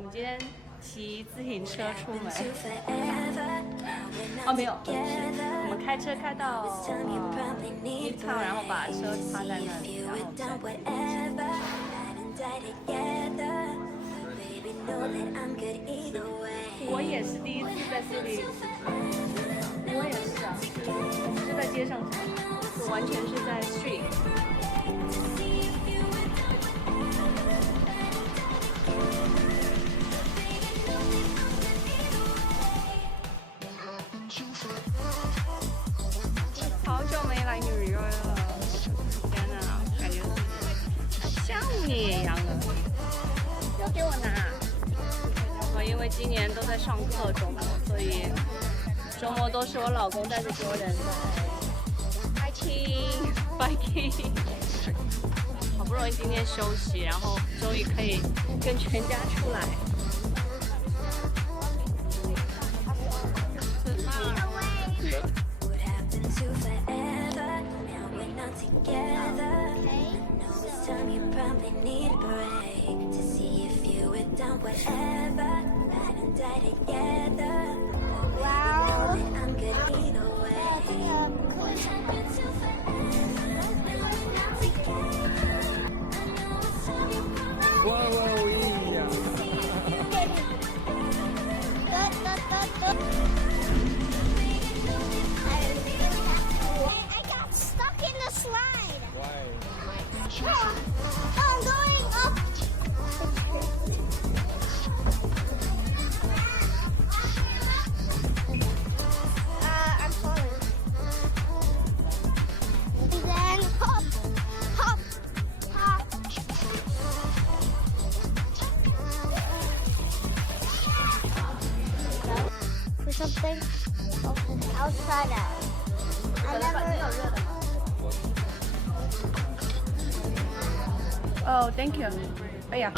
我们今天骑自行车出门。哦，没有，我们开车开到一趟，然后把车趴在那里，然后我也是第一次在这里，我也是啊，不是在街上骑，我完全是在 street。好久没来纽约了，天哪，感觉像你一样的，要给我拿。因为今年都在上课周末，所以周末都是我老公带着家人在 biking， 好不容易今天休息，然后终于可以跟全家出来。Something outside of. I never. Oh, thank you. 哎呀。